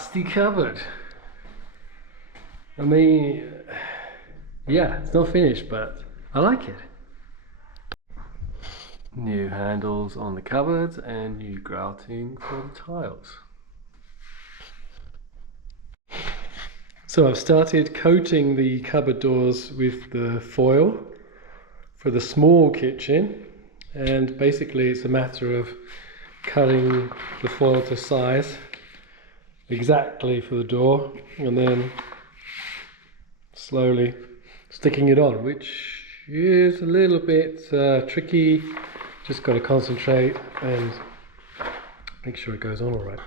rusty cupboard. I mean, yeah, it's not finished, but I like it. New handles on the cupboards and new grouting for the tiles. So I've started coating the cupboard doors with the foil for the small kitchen, and basically it's a matter of cutting the foil to size exactly for the door and then slowly sticking it on, which is a little bit tricky. Just got to concentrate and make sure it goes on all right.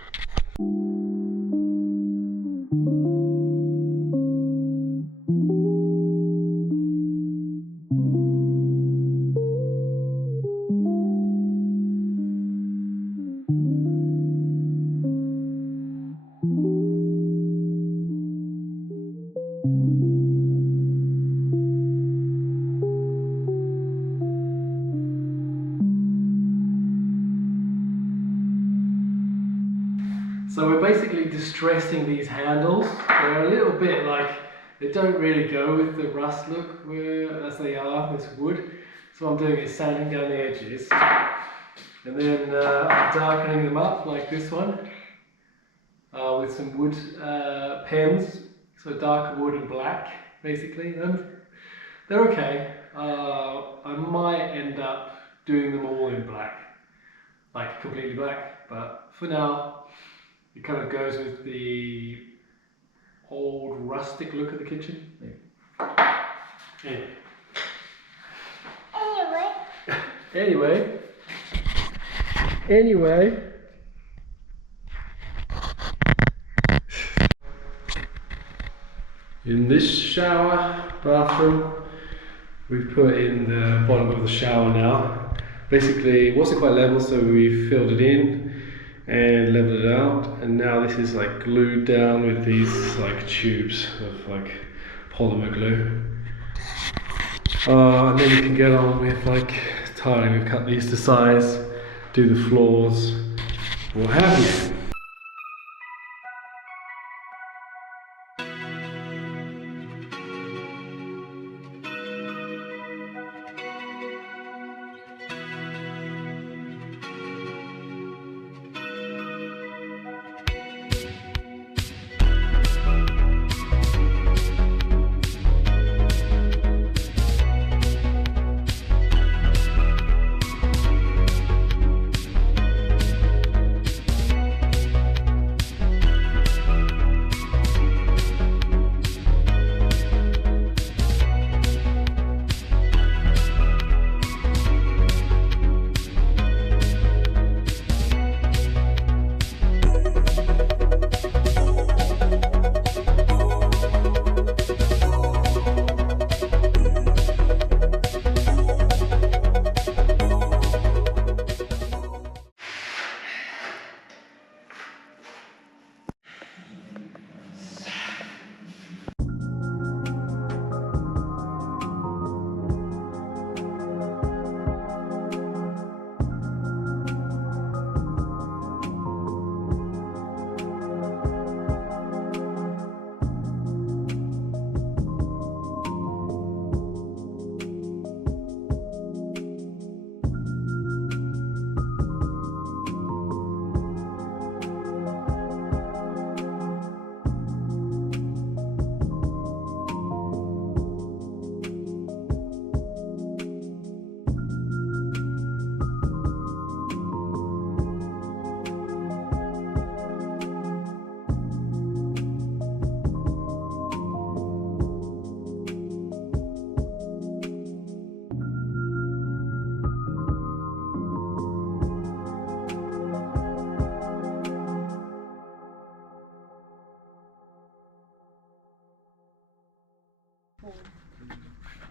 So we're basically distressing these handles. They're a little bit like, they don't really go with the rust look as they are, this wood. So what I'm doing is sanding down the edges and then darkening them up like this one with some wood pens. So darker wood and black basically. And they're okay. I might end up doing them all in black, like completely black, but for now it kind of goes with the old rustic look of the kitchen. Anyway. In this shower bathroom, we've put in the bottom of the shower now. Basically, it wasn't quite level, so we filled it in and leveled it out, and now this is like glued down with these like tubes of like polymer glue. And then you can get on with like tiling. We've cut these to size, do the floors, what have you.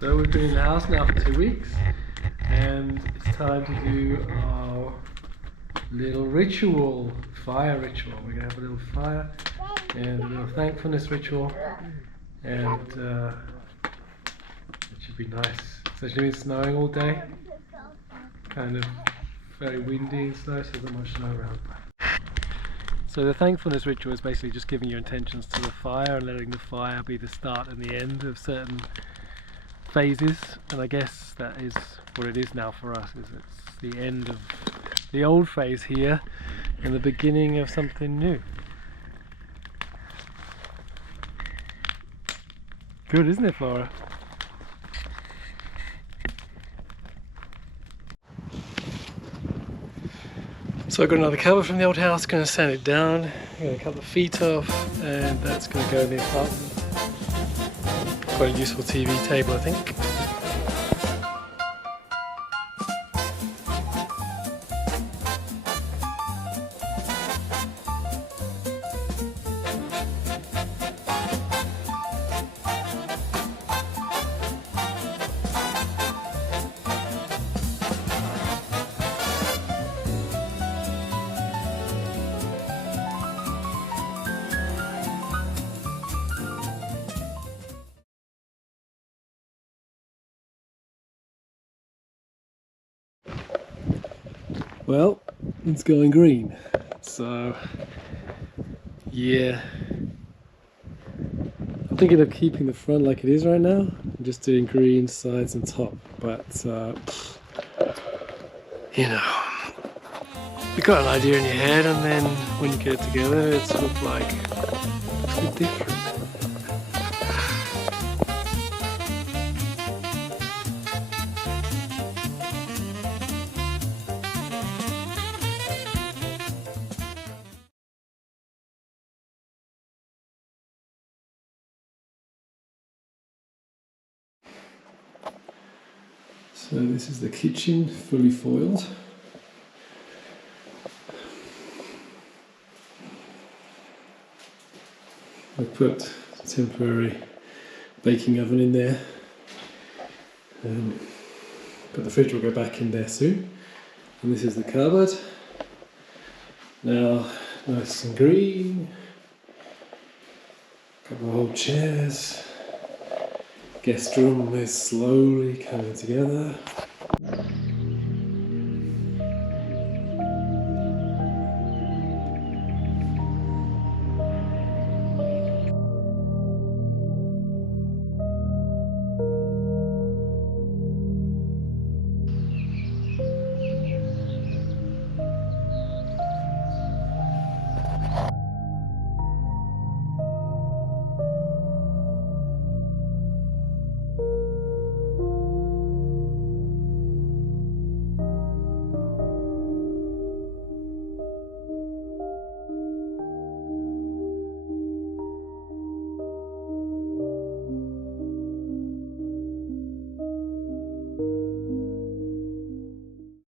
So we've been in the house now for 2 weeks, and it's time to do our little ritual, fire ritual. We're gonna have a little fire and a little thankfulness ritual, and it should be nice. It's actually been snowing all day, kind of very windy and snow, so there's not much snow around. So the thankfulness ritual is basically just giving your intentions to the fire and letting the fire be the start and the end of certain phases, and I guess that is what it is now for us, is it's the end of the old phase here and the beginning of something new. Good, isn't it, Flora? So I've got another cover from the old house, going to sand it down, going to cut the feet off, and that's going to go in the apartment. Quite a useful TV table, I think. Well, it's going green, so yeah. I'm thinking of keeping the front like it is right now, and just doing green sides and top, but you know, you've got an idea in your head, and then when you get it together, it's sort of like a bit different. So this is the kitchen, fully foiled. I put a temporary baking oven in there, but the fridge will go back in there soon. And this is the cupboard. Now, nice and green. Couple of old chairs. Guest room is slowly coming together.